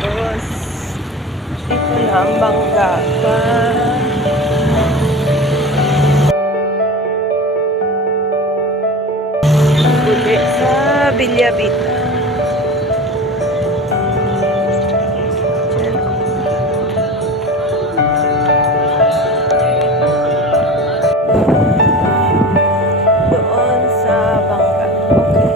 Tapos, dito na ang bangga pa. Uli sa Bilyabita. Doon sa bangga. Okay.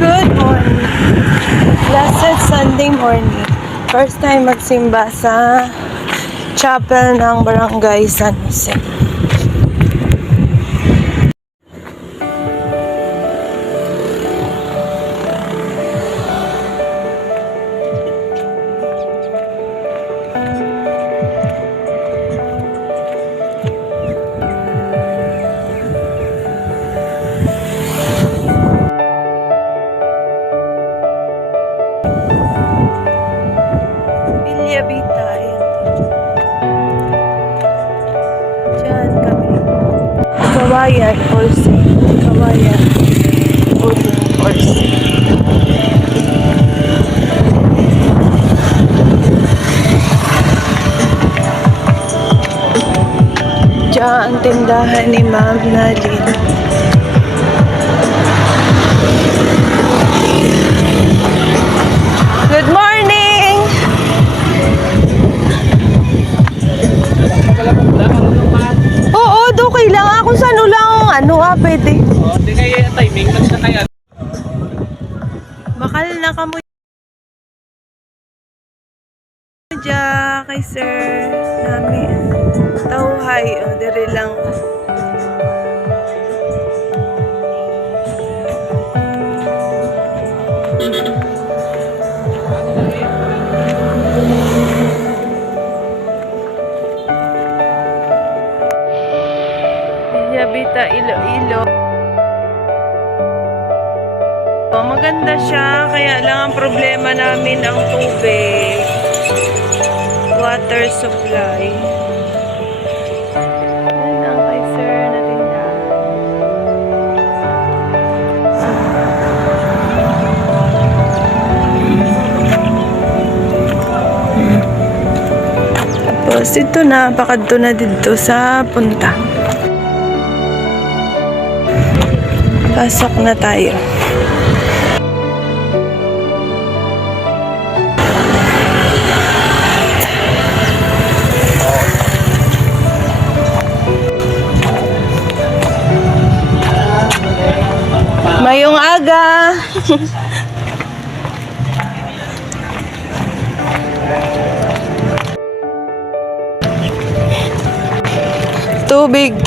Good morning. Blessed Sunday morning. First time magsimba sa chapel ng Barangay San Jose. Bilyabita, ayan. Diyan kami. Kawayan, Orsi. Kawayan. Orsi. Diyan ang tindahan ni Ma'am Nalin. Good morning! Oo, okay lang. Ako saan lang, pwede. Hindi kaya timing, na kaya. Bakal na kamo dyan kay sir namin. Tauhay, dire lang. Bilyabita, Iloilo. Maganda siya, kaya lang ang problema namin ang tubig, water supply. Yan ang kay sir na tindahan. Tapos ito na, pakadto na dito sa punta. Pasok na tayo. Mayong aga. Tubig.